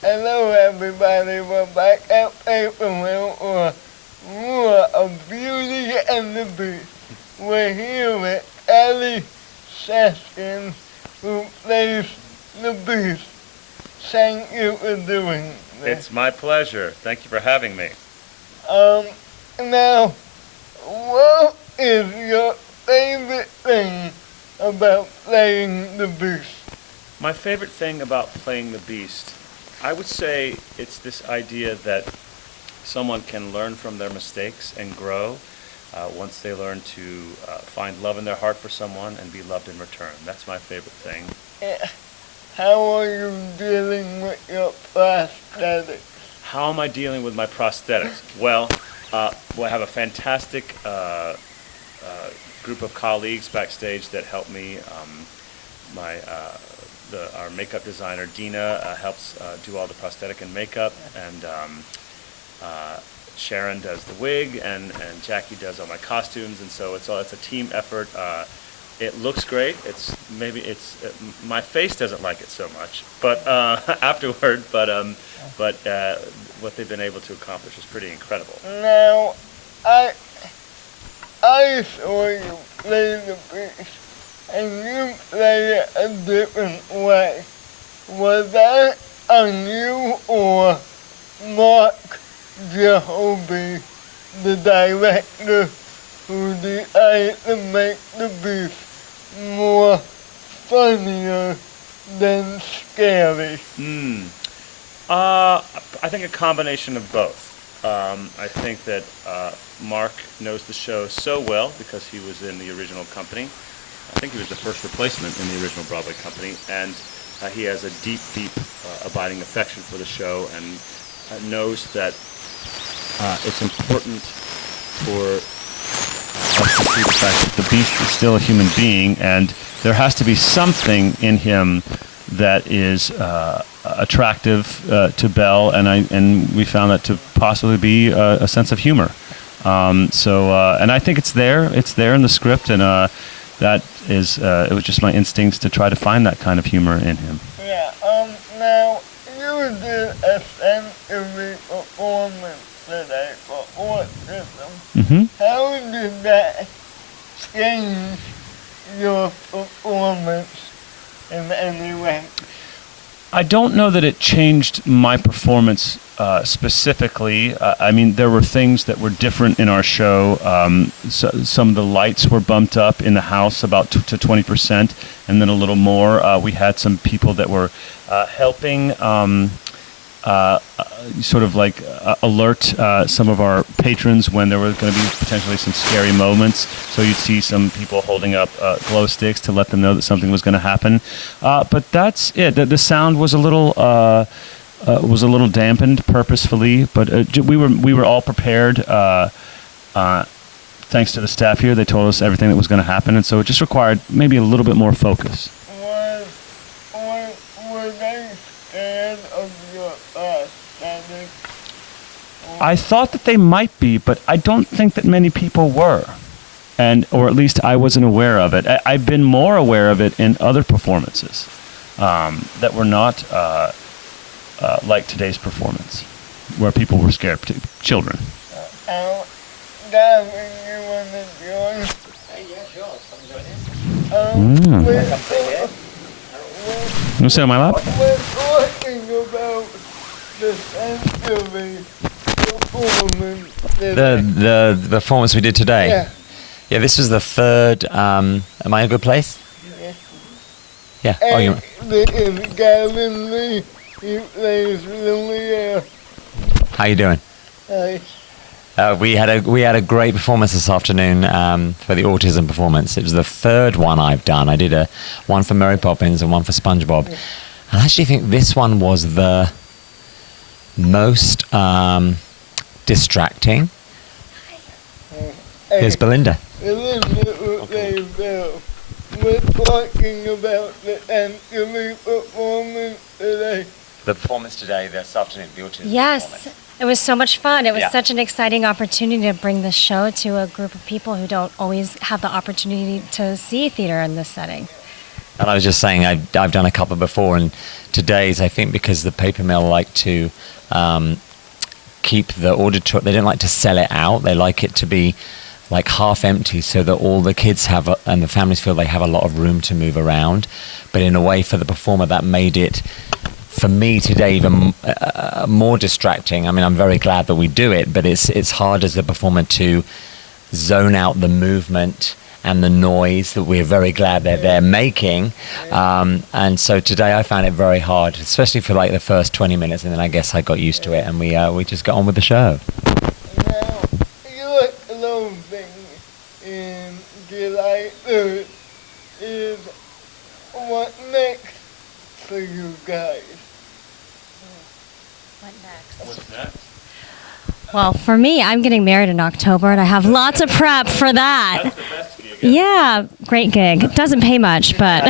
Hello everybody, we're back at Papermill for more of Beauty and the Beast. We're here with Ellie Sessions, who plays the Beast. Thank you for doing this. It's my pleasure. Thank you for having me. Now, what is your favorite thing about playing the Beast? My favorite thing about playing the Beast, I would say it's this idea that someone can learn from their mistakes and grow once they learn to find love in their heart for someone and be loved in return. That's my favorite thing. How are you dealing with your prosthetics? How am I dealing with my prosthetics? Well, I have a fantastic group of colleagues backstage that help me. Our makeup designer, Dina, helps do all the prosthetic and makeup, and Sharon does the wig, and Jackie does all my costumes, and so it's a team effort. It looks great. My face doesn't like it so much, but afterward, but what they've been able to accomplish is pretty incredible. Now, I saw you play the Beast, and you play it a different way. Was that on you or Mark Jacoby, the director, who decided to make the Beast more funnier than scary? I think a combination of both. I think that Mark knows the show so well because he was in the original company. I think he was the first replacement in the original Broadway company, and he has a deep, abiding affection for the show, and knows that it's important for us to see the fact that the Beast is still a human being, and there has to be something in him that is attractive to Belle, and we found that to possibly be a sense of humor. And I think it's there in the script, and that is it was just my instincts to try to find that kind of humor in him. Yeah. Now you did a sensory performance today for autism. Mm-hmm. How did that change your performance in any way? I don't know that it changed my performance specifically. I mean, there were things that were different in our show. So some of the lights were bumped up in the house about to 20%, and then a little more. We had some people that were helping sort of like alert some of our patrons when there were going to be potentially some scary moments. So you'd see some people holding up glow sticks to let them know that something was going to happen. But that's it. The sound was a little dampened purposefully, but we were all prepared. Thanks to the staff here, they told us everything that was going to happen, and so it just required maybe a little bit more focus. Were they scared of your prosthetics? I thought that they might be, but I don't think that many people were, or at least I wasn't aware of it. I've been more aware of it in other performances that were not like today's performance, where people were scared, children. Gavin, you want to join? Yeah, sure. You want to sit on my lap? We're talking about the sensory performance. The performance we did today. Yeah. Yeah, this was the third. Am I in a good place? Yeah. Oh, you. This is Gavin Lee. He plays Lumiere. How you doing? We had a great performance this afternoon for the autism performance. It was the third one I've done. I did one for Mary Poppins and one for SpongeBob. And I actually think this one was the most distracting. Here's Belinda. We're talking about the sensory performance today. The performance today, this afternoon, the autism Yes, performance. it was so much fun. It was Yeah. such an exciting opportunity to bring the show to a group of people who don't always have the opportunity to see theater in this setting. And I was just saying, I've done a couple before, and today's, I think, because the paper mill like to keep the auditorium, they don't like to sell it out. They like it to be like half empty so that all the kids have, and the families feel they have a lot of room to move around. But in a way, for the performer, that made it, for me today, even more distracting. I mean, I'm very glad that we do it, but it's hard as a performer to zone out the movement and the noise that we're very glad that they're making. And so today I found it very hard, especially for like the first 20 minutes, and then I guess I got used to it, and we just got on with the show. Now, your clothing in July 3rd is what next for you guys? What next? What's next? Well, for me, I'm getting married in October, and I have lots of prep for that. That's the best gig ever. Yeah, great gig. It doesn't pay much, but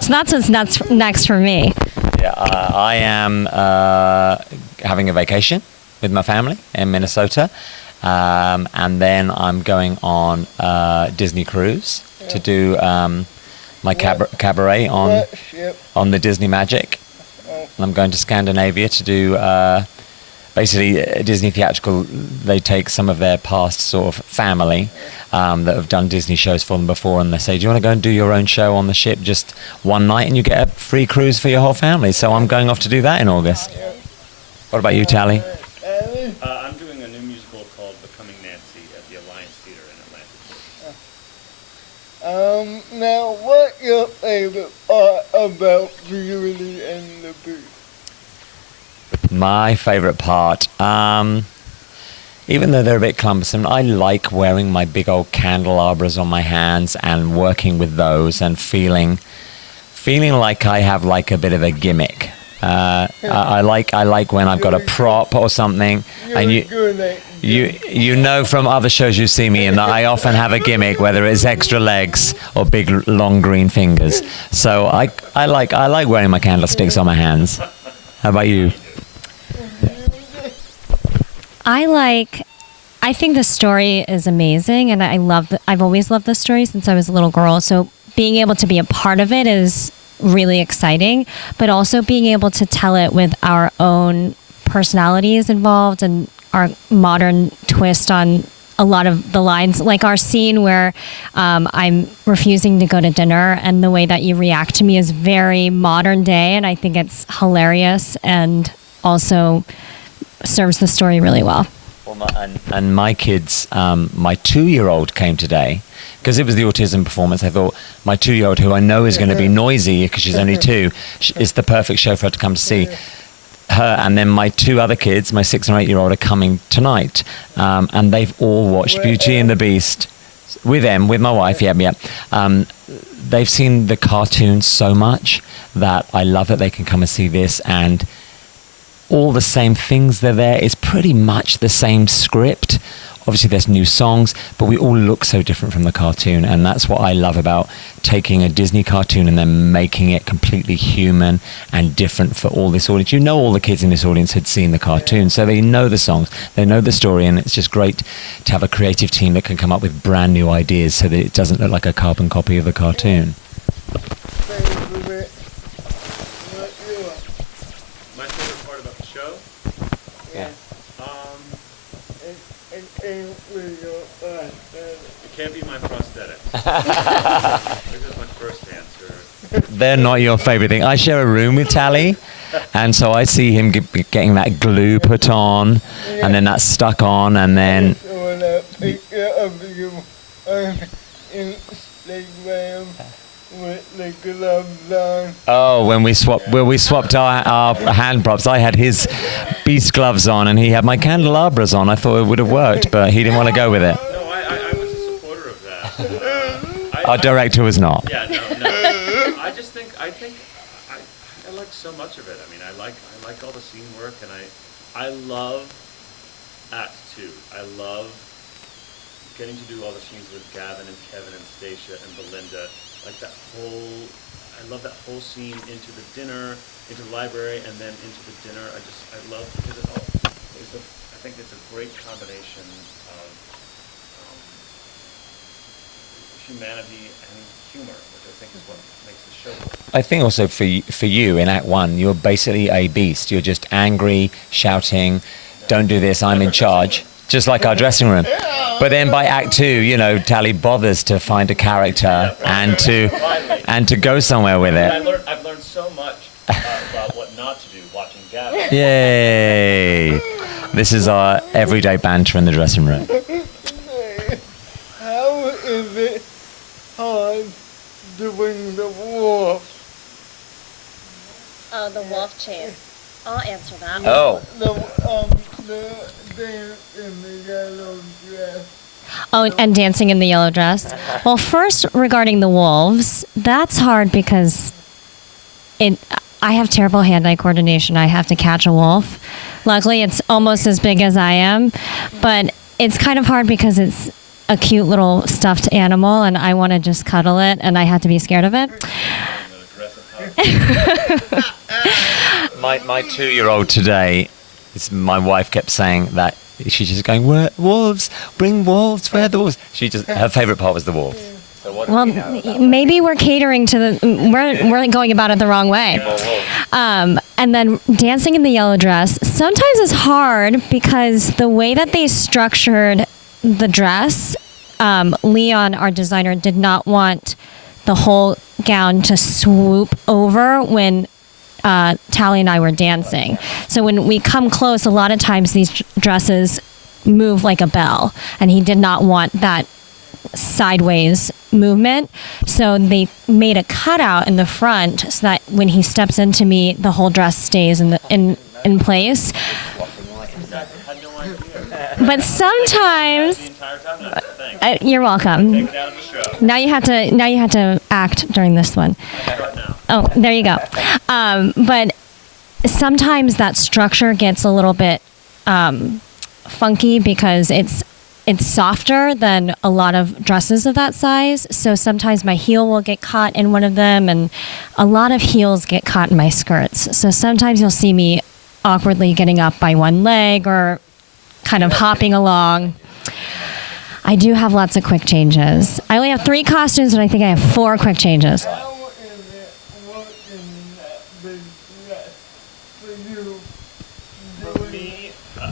so that's what's next for me. Yeah, I am having a vacation with my family in Minnesota, and then I'm going on Disney cruise to do my cabaret What ship? on the Disney Magic. And I'm going to Scandinavia to do basically Disney theatrical. They take some of their past sort of family that have done Disney shows for them before, and they say, do you want to go and do your own show on the ship just one night, and you get a free cruise for your whole family? So I'm going off to do that in August. What about you, Tally? Ellie? I'm doing a new musical called Becoming Nancy at the Alliance Theater in Atlantic. Now, what's your favorite part about Beauty and the Beast? My favorite part, even though they're a bit cumbersome, I like wearing my big old candelabras on my hands and working with those and feeling like I have like a bit of a gimmick. I like when I've got a prop or something, and you know from other shows you see me in that I often have a gimmick, whether it's extra legs or big long green fingers. So I like wearing my candlesticks on my hands. How about you? I think the story is amazing, and I've always loved the story since I was a little girl. So being able to be a part of it is really exciting, but also being able to tell it with our own personalities involved and our modern twist on a lot of the lines, like our scene where I'm refusing to go to dinner, and the way that you react to me is very modern day, and I think it's hilarious and also serves the story really well. Well, and my kids, my 2-year-old came today because it was the autism performance. I thought my 2-year-old, who I know is going to be noisy because she's only 2, is the perfect show for her to come to see. Her, and then my 2 other kids, my 6 and 8-year-old, are coming tonight, and they've all watched Beauty and the Beast with them, with my wife. Yeah. They've seen the cartoons so much that I love that they can come and see this, and all the same things that are there. It's pretty much the same script. Obviously there's new songs, but we all look so different from the cartoon, and that's what I love about taking a Disney cartoon and then making it completely human and different for all this audience. You know, all the kids in this audience had seen the cartoon, so they know the songs, they know the story, and it's just great to have a creative team that can come up with brand new ideas so that it doesn't look like a carbon copy of the cartoon. Favorite? What you are? My favorite part about the show? Yeah. And with your It can't be my prosthetic. This is my first answer. They're not your favorite thing. I share a room with Tally, and so I see him getting that glue put on, and then that's stuck on, and then showing a picture of you on Instagram with the gloves on. oh, when we swapped our hand props, I had his beast gloves on, and he had my candelabras on. I thought it would have worked, but he didn't want to go with it. No, I was a supporter of that. Our director was not. Yeah, no. I think I like so much of it. I mean, I like all the scene work, and I love Act 2. I love getting to do all the scenes with Gavin and Kevin and Stacia and Belinda. Like I love that whole scene into the dinner, into the library, and then into the dinner. I love, because I think it's a great combination of humanity and humor, which I think is what makes the I think also for you in Act 1, you're basically a beast. You're just angry, shouting, don't do this, I'm in charge, just like our dressing room. But then by Act 2, you know, Tally bothers to find a character and to go somewhere with it. I've learned so much about what not to do watching Gavin. Yay! This is our everyday banter in the dressing room. How is it hard doing the wolf? Oh, the wolf chase. I'll answer that. Oh. The dance in the yellow dress. Oh, and dancing in the yellow dress. Well, first regarding the wolves, that's hard because I have terrible hand-eye coordination. I have to catch a wolf. Luckily, it's almost as big as I am, but it's kind of hard because it's a cute little stuffed animal, and I want to just cuddle it, and I have to be scared of it. My 2-year-old today, my wife kept saying that she's just going, "Where wolves? Bring wolves. Where are the wolves?" Her favorite part was the wolves. Well, maybe we're catering to we're going about it the wrong way. And then dancing in the yellow dress sometimes is hard because the way that they structured the dress, Leon, our designer, did not want the whole gown to swoop over when Tally and I were dancing. So when we come close, a lot of times these dresses move like a bell, and he did not want that sideways movement. So they made a cutout in the front so that when he steps into me, the whole dress stays in place. But sometimes, you're welcome. Now you have to act during this one. Oh, there you go. But sometimes that structure gets a little bit funky because it's softer than a lot of dresses of that size. So sometimes my heel will get caught in one of them, and a lot of heels get caught in my skirts. So sometimes you'll see me awkwardly getting up by one leg or kind of hopping along. I do have lots of quick changes. I only have 3 costumes, and I think I have 4 quick changes. How is it working that big dress for you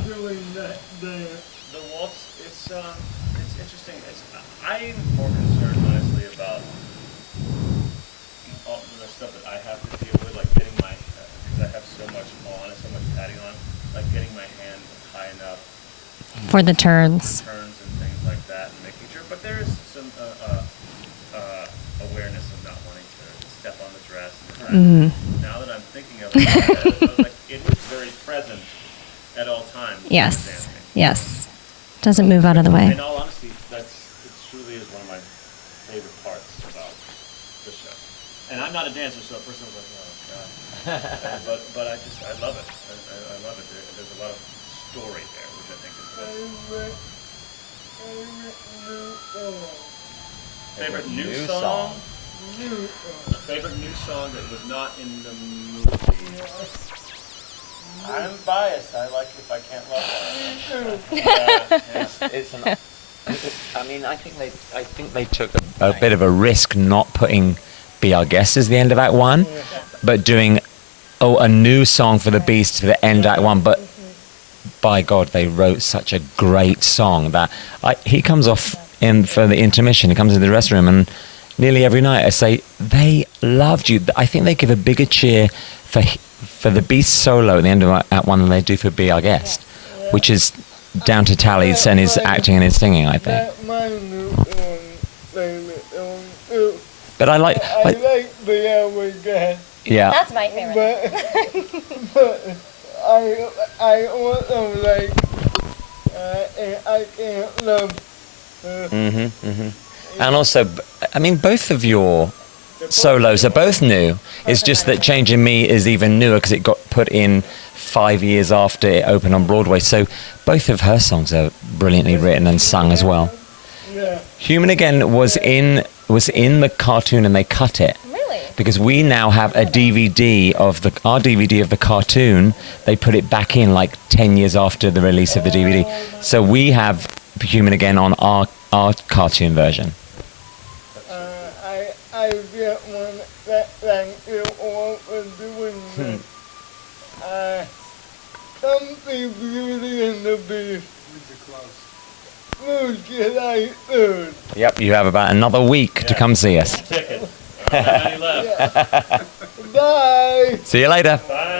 doing that dance? The waltz, it's interesting. I'm more concerned, honestly, about all the stuff that I have to deal with, like getting my, because I have so much on and so much padding on, like getting my hand high enough For the turns. turns and things like that, and making sure. But there is some awareness of not wanting to step on the dress. And now that I'm thinking of it, like, it was very present at all times. when I was Yes. dancing. Yes. Doesn't move out of the way. In all honesty, it truly is one of my favorite parts about the show. And I'm not a dancer, so at first I was like, oh god. but I love it. I love it. There's a lot of story there, which I think is good. Favorite new song? Favorite new song that was not in the movie. I'm biased. I like If I Can't Love Her. I mean, I think they took a bit of a risk not putting "Be Our Guest" as the end of Act 1, but doing a new song for the Beast for the end of Act 1. But by God, they wrote such a great song that he comes off for the intermission. He comes into the restroom, and nearly every night I say they loved you. I think they give a bigger cheer for the Beast solo at the end of Act 1 than they do for "Be Our Guest," which is down to Tally's and his acting and his singing, I think. That's my new favorite song too. But I like I like the Hour Guest, yeah. That's my favorite. but I also like I Can't Love Her. And also, I mean, both of your solos are both new. It's just that Changing Me is even newer because it got put in 5 years after it opened on Broadway. So both of her songs are brilliantly written and sung as well. Yeah. Human Again was in the cartoon and they cut it. Really? Because we now have a DVD of our DVD of the cartoon. They put it back in like 10 years after the release of the DVD. So we have Human Again on our cartoon version. I get one thank you all for doing this. Come see Beauty and the Beast. Move July 3rd. Yep, you have about another week to come see us. Tickets. How many left? Bye. See you later. Bye.